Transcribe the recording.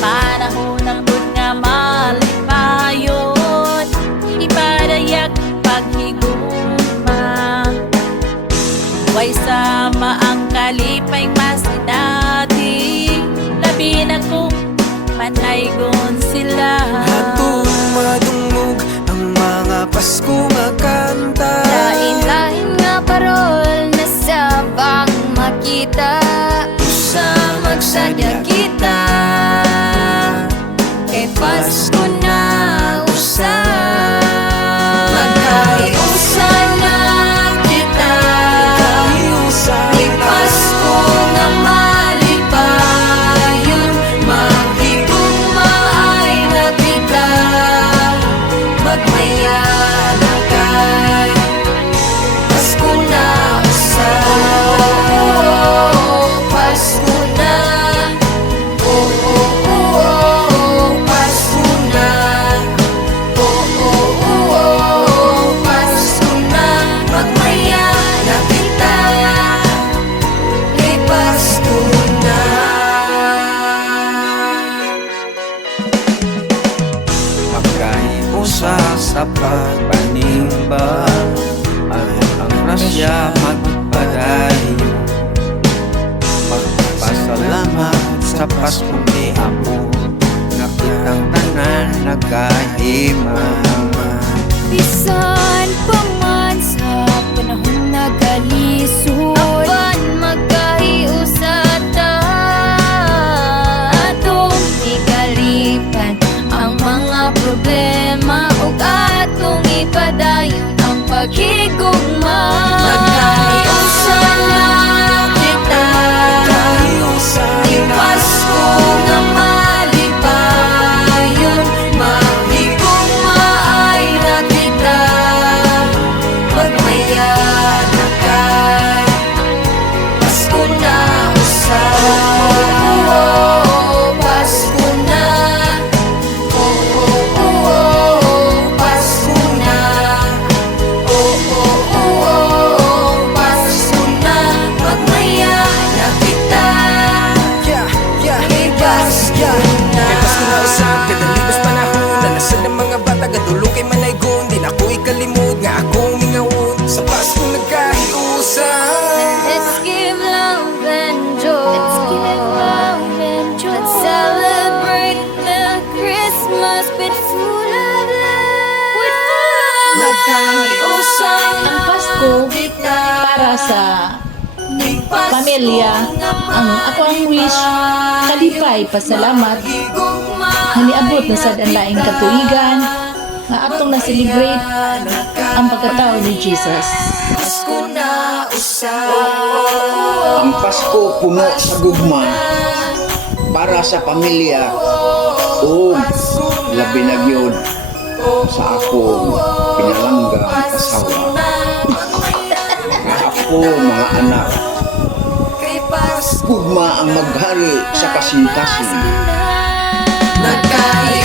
Panahon ng tun nga malipayon, ipadayak paghigugma. Way sama ang kalipay masinati, labi na kung manaygon sila. Hatong madungog ang mga Pasko magkanta. Lain-lain nga parol na sabang makita. Usa Magsadya kita kay Pasko na usa. Magkaiusa na kita kay Pasko nga malipayon. Maghigugma ay napita, magmaya na kay Pasko na usa. Pasko na, oh oh oh, Pasko na, oh oh oh, Pasko na, magmaya na kita, kay Pasko na. Magkaiusa sa pagpanimba at ang grasya magpadayo. Magpasalamat sa Pasko ni Apo, nakitang tanan nagkahimaman. Bisan pa man sa panahon nagalisod, apan magkaiusata. Atong igalipan ang mga problema ug atong ipadayon ang paghigugma. Magkaiusa na kita kay Pasko nga malipayon. Maghigugma ay nakita, magmaya na kay Pasko na usa. Pasko na, oh oh oh, Pasko na, oh oh oh, Pasko na, magmaya na kita, kay Pasko na. Kay Pasko na usab, kadalibos panahon na nasa ng mga bata, gadulong kay manaygon. Di na ako ikalimod nga akong mingawon sa Pasko nagkahiusan. Let's give love and joy. Let's give love and joy. Let's celebrate the Christmas with full of love. With full of love. Nagkaiusan ang Pasko para sa pamilya. Ang ako ang wish, kalipay, pasalamat, haniabot na sad ang laing katuigan nga atong na-celebrate ang pagkatao ni Jesus. Pasko na usa. Ang Pasko puno sa gugma para sa pamilya o labi na gyud sa akong pinalanggang asawa. Nga ako mga anak, Kay Pasko gugma ang maghari sa kasintasin. nagkaiusa.